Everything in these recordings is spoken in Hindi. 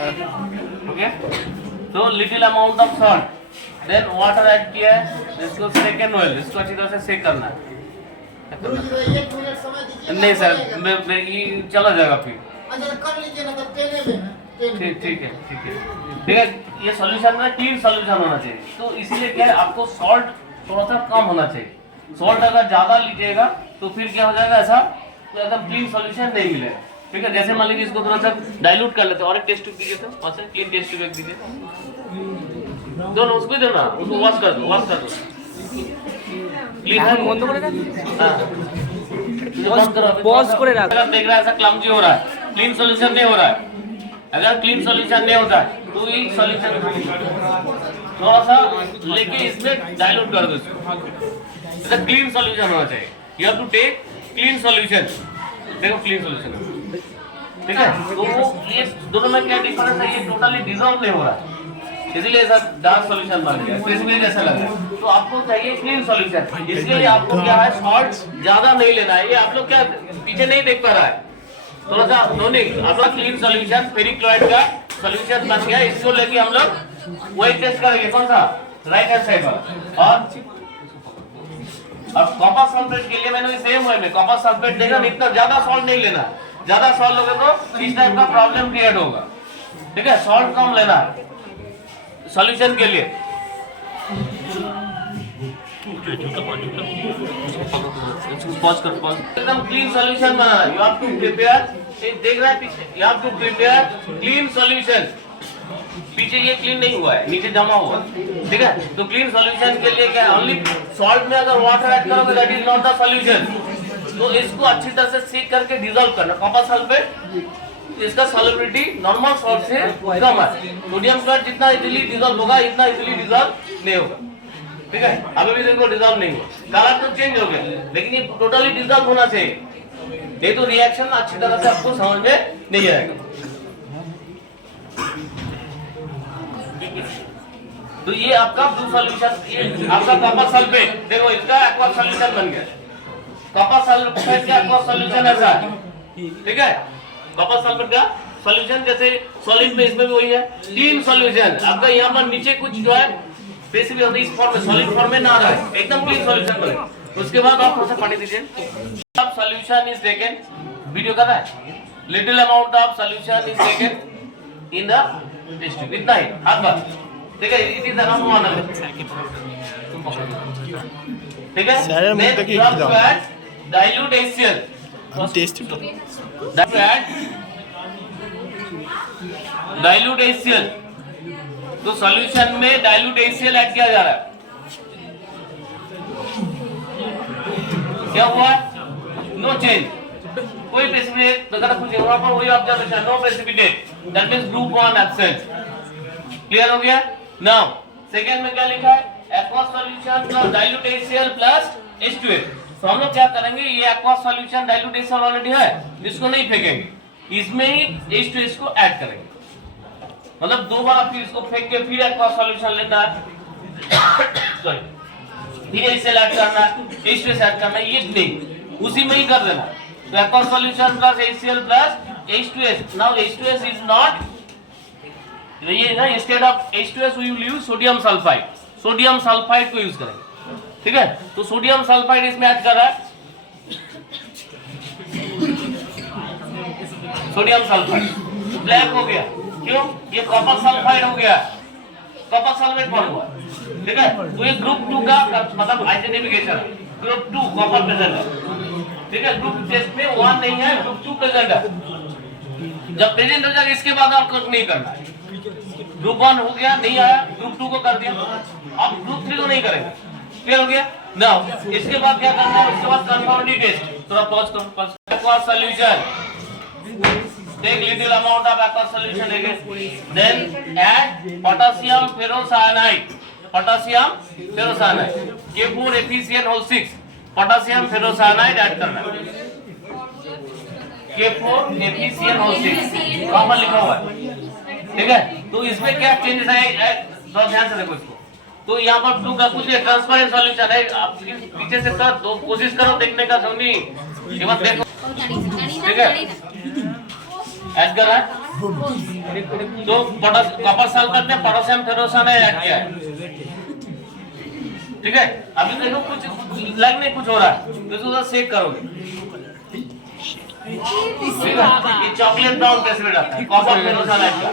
ओके, तो little amount of salt, then water add किया है, इसको सेकंड ऑयल, इसको अच्छी तरह से सेक करना है। नहीं सर, ये चला जाएगा फिर। कर लीजिए ना, टेने में ठीक है। ये सॉल्यूशन में क्लीन सॉल्यूशन होना चाहिए, तो इसीलिए क्या है, आपको सॉल्ट थोड़ा सा कम होना चाहिए। सॉल्ट अगर ज्यादा लीजिएगा तो फिर क्या हो जाएगा, ऐसा तो एकदम क्लीन सॉल्यूशन नहीं मिलेगा। ठीक है, जैसे मान लीजिए इसको थोड़ा सा डाइल्यूट कर लेते हैं, और एक टेस्ट ट्यूब दीजिए, तो वहाँ से क्लीन टेस्ट ट्यूब एक दीजिए, दोनों उसको ही दो ना, उसको वॉश कर दो क्लीन है, बंद कर दो, पॉज करे रख। अगर देख रहा है ऐसा क्लमजी हो रहा है, क्लीन सॉल्यूशन नहीं हो रहा है, अगर क्लीन सॉल्यूशन नहीं होता है तो ये सॉल्यूशन थोड़ा सा लेके इसमें डाइल्यूट कर दो इसको, ऐसा क्लीन सॉल्यूशन होना चाहिए। You have to take clean solution, देखो क्लीन सॉल्यूशन, ठीक है। तो वो ये दोनों में क्या डिफरेंस है, ये टोटली डिसॉल्व नहीं हो रहा है, इसलिए ऐसा डार्क सॉल्यूशन बन गया, इसमें जैसा लग रहा है। तो आपको चाहिए क्लीन सॉल्यूशन, इसलिए आपको क्या है, सॉल्ट ज्यादा नहीं लेना है। ये आप लोग क्या पीछे नहीं देख पा रहा है, थोड़ा सा नोनिक अपना क्लीन सॉल्यूशन फेरिक क्लोराइड का सॉल्यूशन बन गया। इसको लेके हम लोग वही टेस्ट करेंगे, कौन सा, राइट हैंड साइड वाला। और अब कॉपर सल्फेट के लिए मैंने सेम वे में कॉपर सल्फेट देगा, इतना ज्यादा सॉल्ट नहीं लेना, ज्यादा सॉल्ट लोगे तो इस टाइप का प्रॉब्लम क्रिएट होगा। ठीक है, सॉल्ट कम लेना है सॉल्यूशन के लिए। एकदम क्लीन सॉल्यूशन बना, यू हैव टू प्रिपेयर, देख रहा है पीछे, you have to prepare clean solution. पीछे ये क्लीन नहीं हुआ है, नीचे जमा हुआ, ठीक है। तो क्लीन सॉल्यूशन के लिए क्या है, ओनली सॉल्ट में अगर वाटर ऐड करोगे that is not the solution. तो इसको अच्छी तरह से सीख करके डिसॉल्व करना। कॉपर सल्फेट इसका सॉल्युबिलिटी नॉर्मल सॉल्ट से कम है, सोडियम क्लोराइड जितना इजीली डिसॉल्व होगा इतना इजीली डिसॉल्व नहीं होगा, ठीक है। अभी भी देखो डिसॉल्व नहीं हुआ, कलर तो चेंज हो गया, लेकिन ये टोटली डिसॉल्व होना चाहिए, नहीं तो रिएक्शन अच्छी तरह से आपको समझ में नहीं आएगा। तो ये आपका ब्लू सॉल्यूशन, ये आपका कॉपर सल्फेट, देखो इसका एक्वा सॉल्यूशन बन गया। कॉपर सल्फेट का एक्वा सॉल्यूशन ऐसा है, ठीक है। कॉपर सल्फेट का सॉल्यूशन जैसे सॉलिड में, इसमें भी वही है, तीन सॉल्यूशन आपका यहाँ पर नीचे कुछ जो है बेसिकली होता है इस फॉर्म में, सॉलिड फॉर्म में ना रहा है, एकदम क्लीन सॉल्यूशन बने। उसके बाद आप थोड़ा सा पानी दीजिए। अब सॉल्यूशन इज टेकन, वीडियो कर रहा है, little amount of solution is taken in the test tube, इतना ही हर बार, ठीक है। इट इज अराउंड 1 ml, ठीक है। Dilute HCl, test dilute HCl, तो सॉल्यूशन में डाइल्यूट HCl ऐड किया जा रहा है। क्या हुआ, नो चेंज, कोई प्रेसिपिटेट वगैरह कुछ वहां पर वही observation, no precipitate, that means group 1 absent. Clear हो गया। नाउ सेकंड में क्या लिखा है, aqua solution plus dilute HCl plus H2S। तो हम लोग क्या करेंगे, ये aqua solution dilute HCl already है, इसको नहीं फेंकेंगे, इसमें ही H2S को ऐड करेंगे। मतलब दो बार फिर इसको फेंक के फिर एक्वा सॉल्यूशन लेना है, सॉरी फिर HCl ऐड करना है, H2S ऐड करना है, ये नहीं, उसी में ही कर देना। तो aqua solution plus HCl plus H2S। Now H2S is not, ये ना, instead of H2S we will use sodium sulphide, sodium sulphide को यूज करेंगे, ठीक है। तो सोडियम सल्फाइड इसमें ऐड कर रहा है, सोडियम सल्फाइड ब्लैक हो गया, क्यों, ये कॉपर सल्फाइड हो गया, कॉपर सल्फेट फॉर्म हुआ, ठीक है। तो ये ग्रुप 2 का मतलब आइडेंटिफिकेशन, ग्रुप 2 कॉपर प्रेजेंट है, ठीक है। ग्रुप टेस्ट में 1 नहीं है, ग्रुप 2 प्रेजेंट है। जब प्रेजेंट हो जाएगा इसके बाद आपको नहीं करना है। ग्रुप 1 हो गया, नहीं आया, ग्रुप 2 को कर दिया, अब ग्रुप 3 को नहीं करेंगे। क्लियर हो गया। नाउ इसके बाद क्या करना है, उसके बाद कंफर्मिटी टेस्ट, थोड़ा पॉज करो। Aqua solution, take little amount of aqua solution again, then add potassium ferrocyanide, potassium ferrocyanide K4FeCN6, potassium ferrocyanide add करना है, K4FeCN6 कॉमन लिखा हुआ है, ठीक है। तो इसमें क्या चेंजेस है, थोड़ा ध्यान से देखो इसको। तो यहाँ पर ब्लू का कुछ ट्रांसपेरेंट सॉल्यूशन है, आप पीछे से कर दो, कोशिश करो देखने का, समझी, ये मत देखो, ठीक है। ऐड कर रहा है तो कॉपर सल्फेट में पोटेशियम फेरोसाइनाइड ऐड किया है, ठीक है। अभी देखो कुछ लग नहीं कुछ हो रहा है तो इसको सेक करोगे, ठीक है। ये चॉकलेट ब्राउन प्रेसिपिटेट आता है कॉपर फेरोसाइनाइड का,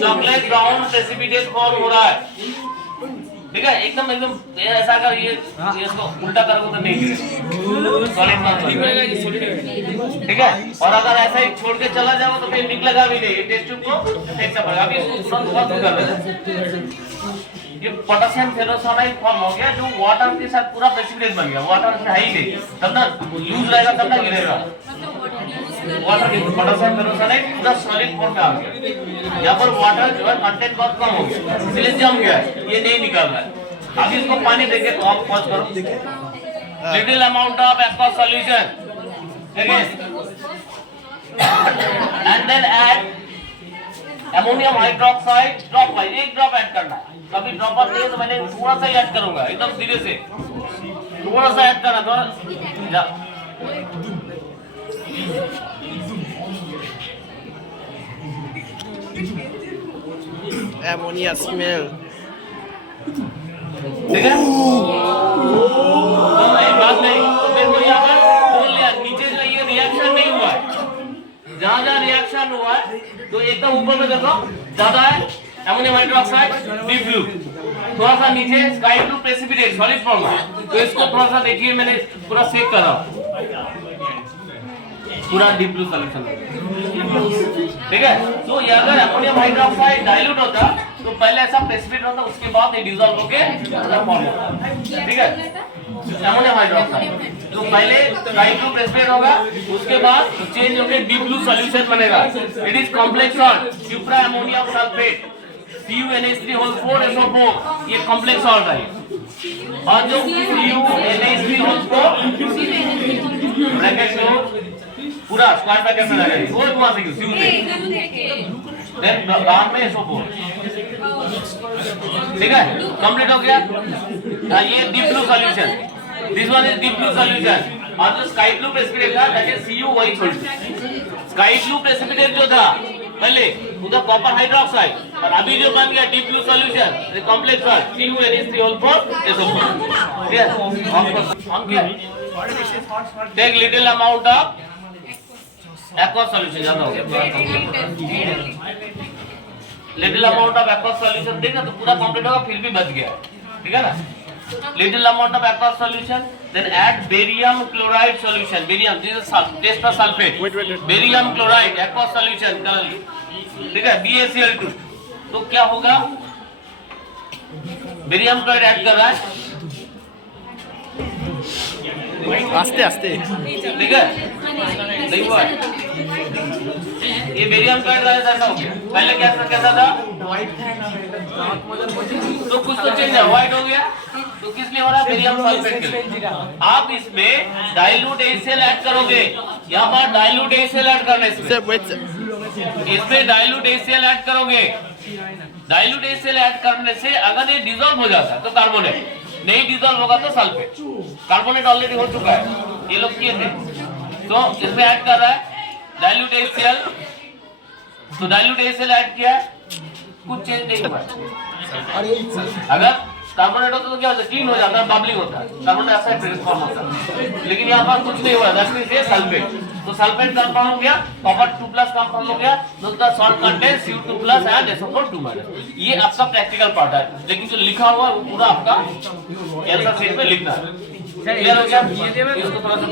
चॉकलेट ब्राउन प्रेसिपिटेट फॉर्म हो रहा है, ठीक है। एकदम एकदम ऐसा अगर ये इसको उल्टा करोगे तो नहीं सॉलिड ना, ठीक है। और अगर ऐसा ही छोड़ के चला जाओ तो फिर निकलेगा भी नहीं, टेस्ट ट्यूब को फेंकना पड़ेगा। अभी इसको तुरंत बंद कर देना। ये पोटेशियम फेरोसाइनाइड फॉर्म हो गया जो वाटर के साथ पूरा प्रेसिपिटेट बन गया, वाटर में है ही नहीं, तब ना लूज रहेगा तब ना गिरेगा। वाटर के पोटेशियम फेरोसाइनाइड पूरा सॉलिड फॉर्म में आ गया, यहाँ पर वाटर जो है कंटेंट बहुत कम हो गया इसलिए जम गया, ये नहीं निकल रहा है। अभी इसको पानी देके तो आप पॉज करो, little amount of aqua solution and then add ammonium hydroxide dropwise, एक ड्रॉप ऐड करना है। कभी ड्रॉपर नहीं है तो मैंने थोड़ा सा ही ऐड करूंगा, एकदम धीरे से थोड़ा सा ऐड करना थोड़ा जा। ammonia smell. ठीक है, तो एक बात नहीं तो फिर वो यहाँ पर बोल लिया नीचे जो ये रिएक्शन नहीं हुआ है, जहाँ जहाँ रिएक्शन हुआ है तो एकदम ऊपर में देखो ज्यादा है अमोनियम हाइड्रोक्साइड डीप ब्लू, थोड़ा सा नीचे sky blue precipitate solid form है। तो इसको थोड़ा सा देखिए मैंने पूरा सेक करा पूरा डीप ब्लू सॉल्यूशन, ठीक है। तो ये अगर अमोनियम हाइड्रोक्साइड डाइल्यूट होता तो पहले ऐसा प्रेसिपिटेट होता, उसके बाद ये डिसॉल्व होके फॉर्म होता, ठीक है। अमोनियम हाइड्रोक्साइड तो पहले स्काई ब्लू प्रेसिपिटेट होगा, उसके बाद चेंज होके डीप ब्लू सॉल्यूशन बनेगा। It is complex salt supra ammonium sulphate CuNH3 ये कॉम्प्लेक्स सॉल्ट है। और जो CuNH3 ब्रैकेट में पूरा स्क्वायर ब्रैकेट में लगाइए, वो वहां से Cu से देन बाद में SO4, ठीक है। कंप्लीट हो गया। ये deep blue solution, this one is deep blue solution. और जो स्काई ब्लू प्रेसिपिटेट था दैट इज Cu वही छोड़, स्काई ब्लू प्रेसिपिटेट जो था पहले उधर कॉपर हाइड्रोक्साइड और अभी जो बन गया deep blue solution complex salt CuNH3 SO4, ठीक है। हम क्या take little amount of aqua solution, ज्यादा हो गया little amount of aqua solution, देखना तो पूरा कंप्लीट होगा फिर भी बच गया, ठीक है ना। Little amount of aqua solution then add barium chloride solution, barium this is tester sulfate, barium chloride aqua solution colour, ठीक है BaCl2। तो क्या होगा बेरियम क्लोराइड ऐड कर रहा है, आस्ते आस्ते, ठीक है नहीं हुआ ये बेरियम क्लोराइड ऐसा हो गया। पहले कैसा था तो कुछ तो चेंज है, व्हाइट हो गया तो किस लिए हो रहा है बेरियम सल्फेट के लिए। आप इसमें डाइल्यूट HCl ऐड करोगे, यहाँ पर डाइल्यूट HCl ऐड करना है इसमें डाइल्यूट HCl ऐड करोगे, डाइल्यूट HCl ऐड करने से अगर ये डिसॉल्व हो जाता है तो कार्बोनेट, नहीं डिसॉल्व होगा तो सल्फेट। कार्बोनेट ऑलरेडी हो चुका है, ये लोग किए थे, तो इसमें ऐड कर रहा है डाइल्यूट HCl। तो डाइल्यूट HCl ऐड किया, कुछ चेंज नहीं हुआ। अगर कार्बोनेट होता तो क्या होता है, क्लीन हो जाता है, बबलिंग होता है, कार्बन डाइऑक्साइड ट्रांसफॉर्म होता है, लेकिन यहाँ पर कुछ नहीं हुआ, दैट मींस ये सल्फेट। तो सल्फेट कंपाउंड हो गया, कॉपर 2+ कंपाउंड हो गया, तो the salt contains Cu2+ and SO4 2-। ये आपका प्रैक्टिकल पार्ट है, लेकिन जो लिखा हुआ है वो पूरा आपका आंसर शीट में लिखना है। क्लियर हो गया? इसको थोड़ा सा